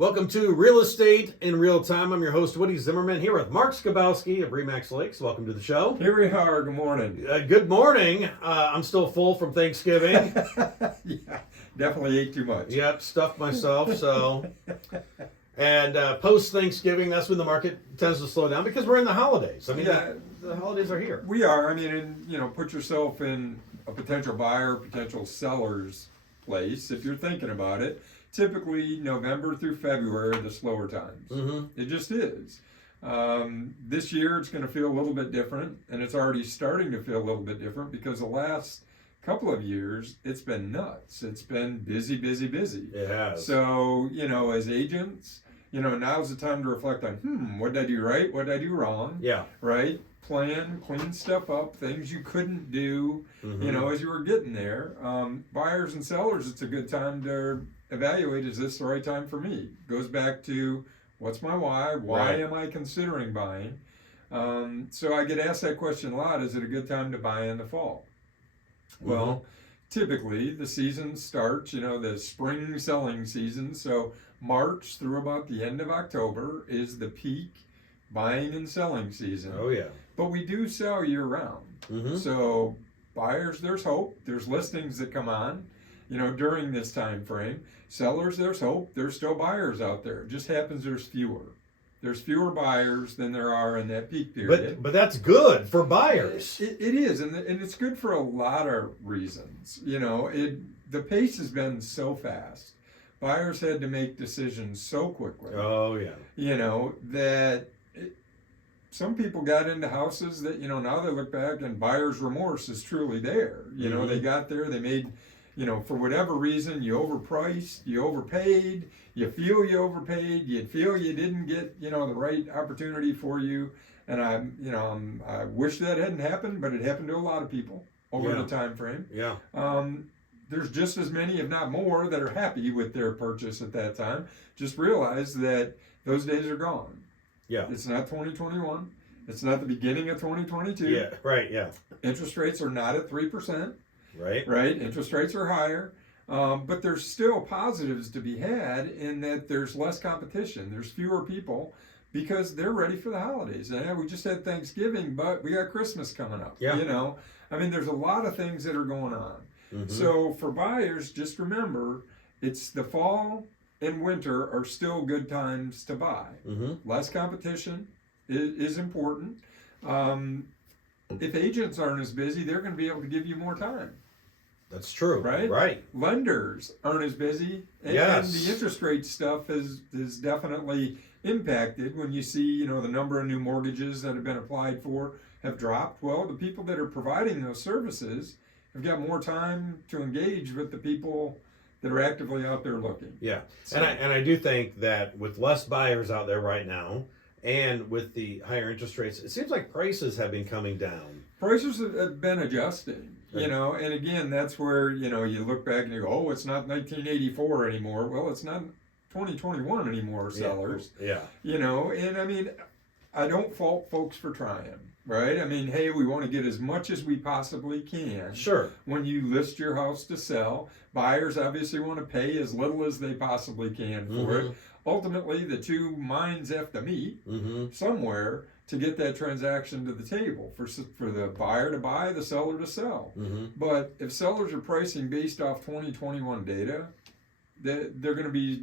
Welcome to Real Estate in Real Time. I'm your host, Woody Zimmerman, here with Mark Skabowski of Remax Lakes. Welcome to the show. Here we are. Good morning. Good morning. I'm still full from Thanksgiving. Yeah, definitely ate too much. Yep, stuffed myself. And post Thanksgiving, that's when the market tends to slow down because we're in the holidays. I mean, Yeah. the holidays are here. We are. I mean, put yourself in a potential buyer, potential seller's place if you're thinking about it. Typically, November through February are the slower times. Mm-hmm. It just is. This year, it's going to feel a little bit different, and it's already starting to feel a little bit different because the last couple of years, it's been nuts. It's been busy, busy, busy. It has. So, as agents, now's the time to reflect on, what did I do right? What did I do wrong? Yeah. Right? Plan, clean stuff up, things you couldn't do, Mm-hmm. as you were getting there. Buyers and sellers, it's a good time to evaluate, is this the right time for me? Goes back to, what's my why? Why Right. am I considering buying? So I get asked that question a lot, is it a good time to buy in the fall? Well, typically the season starts, the spring selling season. So March through about the end of October is the peak buying and selling season. Oh, yeah. But we do sell year round. Mm-hmm. So buyers, there's hope. There's listings that come on, during this time frame. Sellers, there's hope. There's still buyers out there. It just happens there's fewer. There's fewer buyers than there are in that peak period. But that's good for buyers. It is, and it's good for a lot of reasons. The pace has been so fast. Buyers had to make decisions so quickly. Oh, yeah. That some people got into houses that, now they look back and buyer's remorse is truly there. Mhm. They got there, they made, for whatever reason, you overpriced, you overpaid, you feel you overpaid, you feel you didn't get, the right opportunity for you. And I wish that hadn't happened, but it happened to a lot of people over Yeah. the time frame. Yeah. There's just as many, if not more, that are happy with their purchase at that time. Just realize that those days are gone. Yeah. It's not 2021. It's not the beginning of 2022. Yeah. Right. Yeah. Interest rates are not at 3%, Right. right? Interest rates are higher. But there's still positives to be had in that there's less competition. There's fewer people because they're ready for the holidays. And we just had Thanksgiving, but we got Christmas coming up. Yeah. There's a lot of things that are going on. Mm-hmm. So for buyers, just remember, it's the fall and winter are still good times to buy. Mm-hmm. Less competition is important. If agents aren't as busy, they're going to be able to give you more time. That's true. Right? Right. Lenders aren't as busy, and Yes. the interest rate stuff is definitely impacted when you see, the number of new mortgages that have been applied for have dropped. Well, the people that are providing those services have got more time to engage with the people that are actively out there looking. Yeah, So- and I do think that with less buyers out there right now, and with the higher interest rates, it seems like prices have been coming down. Prices have been adjusting, Right. and again, that's where, you look back and you go, oh, it's not 1984 anymore. Well, it's not 2021 anymore, sellers. Yeah. And I don't fault folks for trying, right? Hey, we want to get as much as we possibly can. Sure. When you list your house to sell, buyers obviously want to pay as little as they possibly can for it. Ultimately, the two minds have to meet Mm-hmm. somewhere to get that transaction to the table for the buyer to buy, the seller to sell. Mm-hmm. But if sellers are pricing based off 2021 data, they're going to be,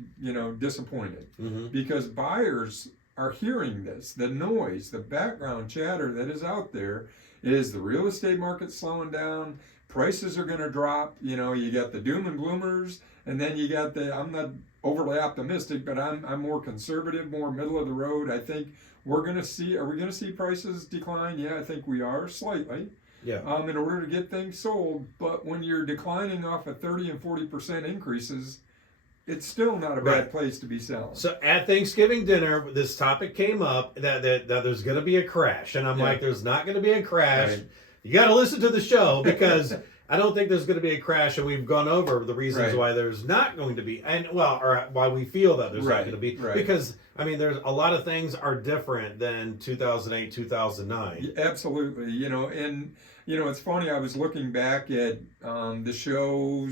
disappointed Mm-hmm. because buyers are hearing this. The noise, the background chatter that is out there is the real estate market slowing down. Prices are going to drop. You got the doom and gloomers, and then you got I'm not overly optimistic, but I'm more conservative, more middle of the road. I think are we going to see prices decline? Yeah, I think we are slightly. Yeah. In order to get things sold. But when you're declining off of 30 and 40% increases, it's still not a bad Right. place to be selling. So at Thanksgiving dinner, this topic came up that there's going to be a crash, and I'm Yeah. like, there's not going to be a crash. Right. You got to listen to the show because I don't think there's going to be a crash, and we've gone over the reasons Right. why there's not going to be, or why we feel that there's not Right, going to be. right. Because there's a lot of things are different than 2008, 2009. Absolutely. And it's funny. I was looking back at the show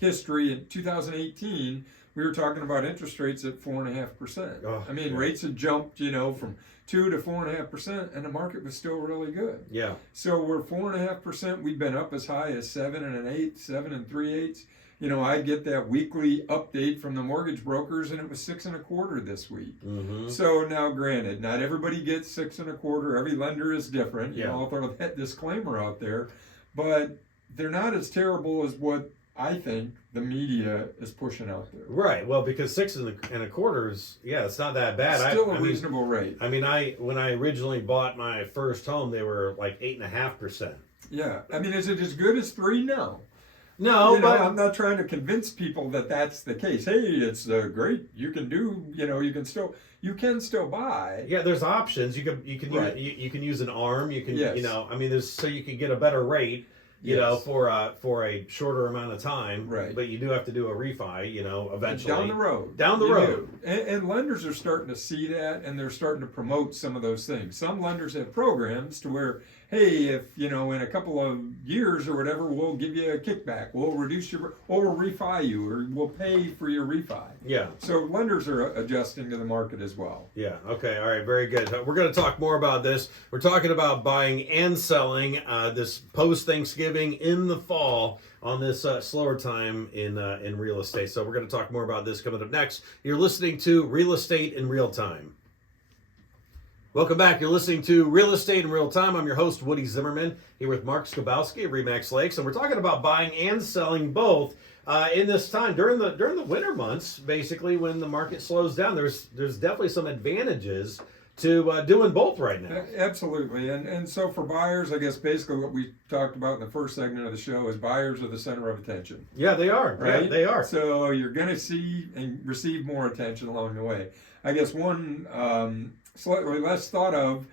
history in 2018 we were talking about interest rates at 4.5%. Oh, I mean, yeah. rates had jumped, from 2 to 4.5%, and the market was still really good. Yeah. So we're 4.5%. We've been up as high as 7 3/8. I get that weekly update from the mortgage brokers, and it was 6.25 this week. Mm-hmm. So now, granted, not everybody gets 6.25. Every lender is different. Yeah. I'll throw that disclaimer out there, but they're not as terrible as what I think the media is pushing out there. Right. Well, because 6.25 is, it's not that bad. Still I a mean, reasonable rate. I mean, when I originally bought my first home, they were like 8.5%. Yeah. I mean, is it as good as 3? No. No, but I'm not trying to convince people that that's the case. Hey, it's great. You can do. You can still buy. yeah, there's options. You can Right. you can use an arm. You can Yes. I mean, there's so you can get a better rate. Yes. For a shorter amount of time. Right. But you do have to do a refi. Eventually. Down the road. Down the You road. do. And lenders are starting to see that, and they're starting to promote some of those things. Some lenders have programs to where, hey, if in a couple of years or whatever, we'll give you a kickback. We'll reduce or we'll refi you, or we'll pay for your refi. Yeah. So lenders are adjusting to the market as well. Yeah. Okay. All right. Very good. We're going to talk more about this. We're talking about buying and selling this post Thanksgiving in the fall on this slower time in real estate. So we're going to talk more about this coming up next. You're listening to Real Estate in Real Time. Welcome back. You're listening to Real Estate in Real Time. I'm your host, Woody Zimmerman, here with Mark Skabowski of Remax Lakes, and we're talking about buying and selling both in this time during the winter months. Basically, when the market slows down, there's definitely some advantages to doing both right now. Absolutely. And so for buyers, I guess basically what we talked about in the first segment of the show is buyers are the center of attention. Yeah, they are. Right? Yeah, they are. So you're going to see and receive more attention along the way. I guess one slightly less thought of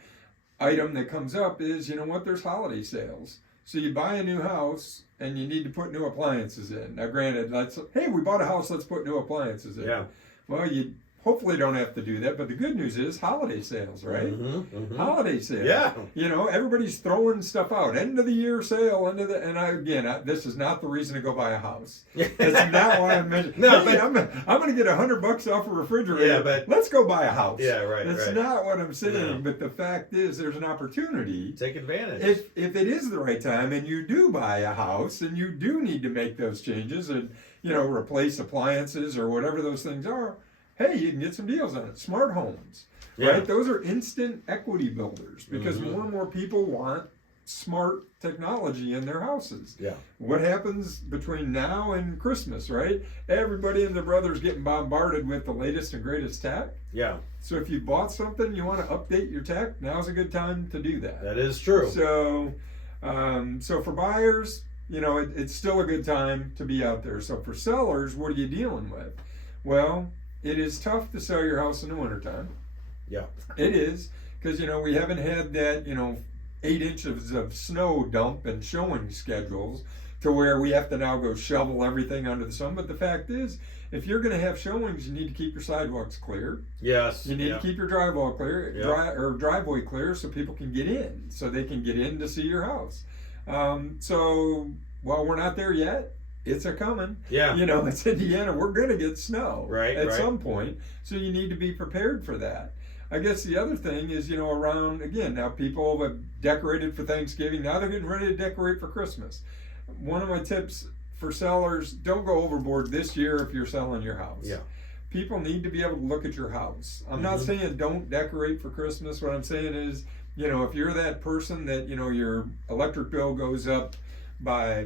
item that comes up is, there's holiday sales. So you buy a new house and you need to put new appliances in. Now granted, hey, we bought a house, let's put new appliances in. Yeah. Well, you hopefully don't have to do that, but the good news is holiday sales, right? Mm-hmm, mm-hmm. Holiday sales. Yeah. Everybody's throwing stuff out. End of the year sale, this is not the reason to go buy a house. That's not why I'm mentioning. No, hey, but I'm going to get $100 off a refrigerator. Yeah, but let's go buy a house. Yeah, right. That's right. not what I'm saying. No. But the fact is, there's an opportunity. Take advantage. If it is the right time, and you do buy a house, and you do need to make those changes, and replace appliances or whatever those things are. Hey, you can get some deals on it. Smart homes, Yeah. right? Those are instant equity builders because Mhm. more and more people want smart technology in their houses. Yeah. What happens between now and Christmas, right? Everybody and their brother's getting bombarded with the latest and greatest tech. Yeah. So if you bought something, you want to update your tech, now's a good time to do that. That is true. So, so for buyers, it's still a good time to be out there. So for sellers, what are you dealing with? Well, it is tough to sell your house in the wintertime. Yeah. It is, because, we haven't had that, 8 inches of snow dump and showing schedules to where we have to now go shovel everything under the sun. But the fact is, if you're going to have showings, you need to keep your sidewalks clear. Yes. You need yeah. to keep your driveway clear, Yeah. driveway clear, so people can get in, so they can get in to see your house. So while we're not there yet, it's a coming. Yeah. It's Indiana. We're going to get snow at Right. some point, so you need to be prepared for that. I guess the other thing is, around again now, people have decorated for Thanksgiving. Now they're getting ready to decorate for Christmas. One of my tips for sellers: don't go overboard this year if you're selling your house. Yeah. People need to be able to look at your house. I'm not saying don't decorate for Christmas. What I'm saying is, if you're that person that, your electric bill goes up by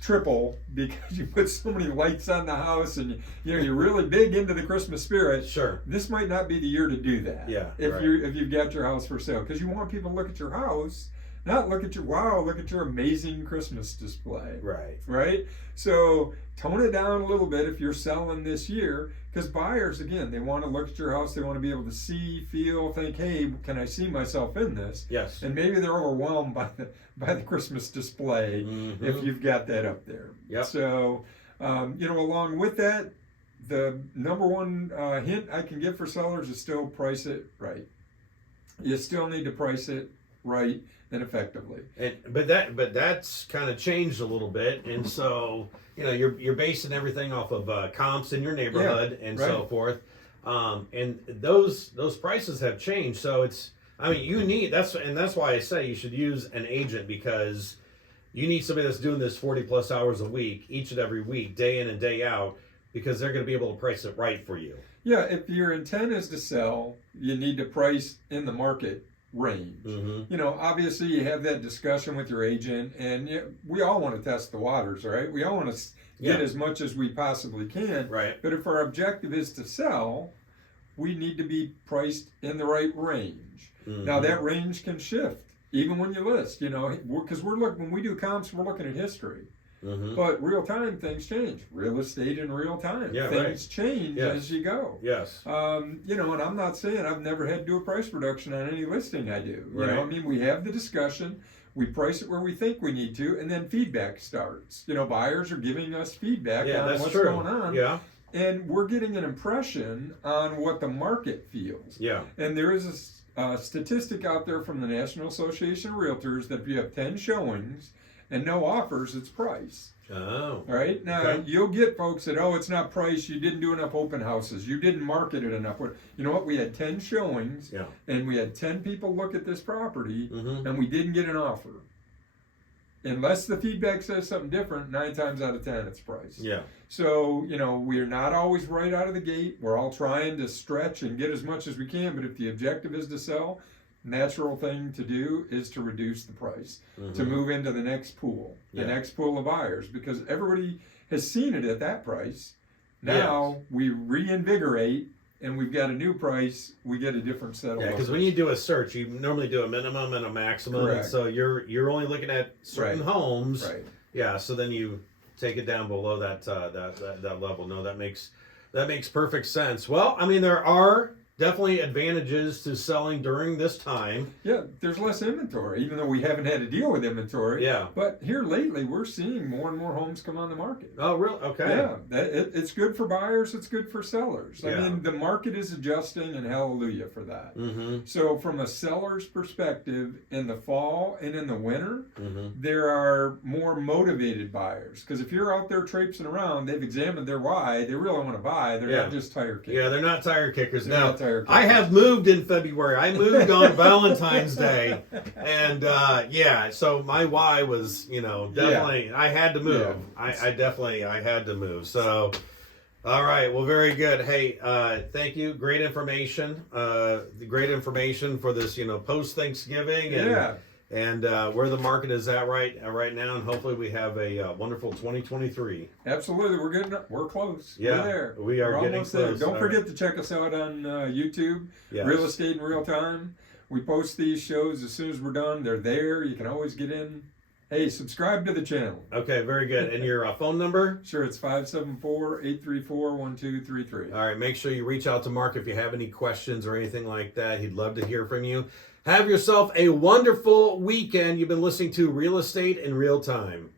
triple because you put so many lights on the house and you're really big into the Christmas spirit, Sure. this might not be the year to do that. Yeah, If right. you've got your house for sale, because you want people to look at your house, not look at your amazing Christmas display. Right. Right? So tone it down a little bit if you're selling this year, because buyers, again, they want to look at your house, they want to be able to see, feel, think, hey, can I see myself in this? Yes. And maybe they're overwhelmed by the Christmas display Mhm. if you've got that up there. Yep. So, along with that, the number one hint I can give for sellers is still price it right. You still need to price it right and effectively. But that's kind of changed a little bit, and so you're basing everything off of comps in your neighborhood and so right. forth, and those prices have changed. So you need that's why I say you should use an agent, because you need somebody that's doing this 40 plus hours a week, each and every week, day in and day out, because they're going to be able to price it right for you. Yeah, if your intent is to sell, you need to price in the market range. Mm-hmm. Obviously you have that discussion with your agent, and we all want to test the waters, right? We all want to get as much as we possibly can. Right. But if our objective is to sell, we need to be priced in the right range. Mm-hmm. Now that range can shift even when you list, because we're looking, when we do comps, we're looking at history. Mm-hmm. But real time, things change. Real estate in real time. Things change as you go. Yes. And I'm not saying I've never had to do a price reduction on any listing I do. We have the discussion, we price it where we think we need to, and then feedback starts. Buyers are giving us feedback on what's going on. Yeah. And we're getting an impression on what the market feels. Yeah. And there is a statistic out there from the National Association of Realtors that if you have 10 showings and no offers, it's price. Oh. All right. Now you'll get folks that, it's not price. You didn't do enough open houses. You didn't market it enough. You know what? We had 10 showings, and we had 10 people look at this property, and we didn't get an offer. Unless the feedback says something different, 9 times out of 10, it's price. Yeah. So we're not always right out of the gate. We're all trying to stretch and get as much as we can. But if the objective is to sell, natural thing to do is to reduce the price, to move into the next pool, the next pool of buyers, because everybody has seen it at that price. Now we reinvigorate, and we've got a new price. We get a different set of because when you do a search, you normally do a minimum and a maximum. Correct. And so you're only looking at certain homes. Right. Yeah. So then you take it down below that level. No, that makes perfect sense. Well, there are definitely advantages to selling during this time. Yeah, there's less inventory, even though we haven't had to deal with inventory. Yeah. But here lately, we're seeing more and more homes come on the market. Oh, really? Okay. Yeah, it's good for buyers. It's good for sellers. I mean, the market is adjusting, and hallelujah for that. Mm-hmm. So from a seller's perspective, in the fall and in the winter, Mm-hmm. there are more motivated buyers. Because if you're out there traipsing around, they've examined their why. They really want to buy. They're not just tire kickers. Yeah, they're not tire kickers. They're not tire kickers. I have moved in February. I moved on Valentine's Day, and so my why was, definitely I had to move. Yeah. I had to move. So, all right, well, very good. Hey, thank you. Great information. Great information for this, post Thanksgiving and where the market is at right now, and hopefully we have a wonderful 2023. Absolutely, we're close. Yeah, we're there. We are we're getting almost close. there. Don't forget to check us out on YouTube, Real Estate in Real Time. We post these shows as soon as we're done. They're there. You can always get in. Hey, subscribe to the channel. Okay, very good. And your phone number? Sure, it's 574-834-1233. All right, make sure you reach out to Mark if you have any questions or anything like that. He'd love to hear from you. Have yourself a wonderful weekend. You've been listening to Real Estate in Real Time.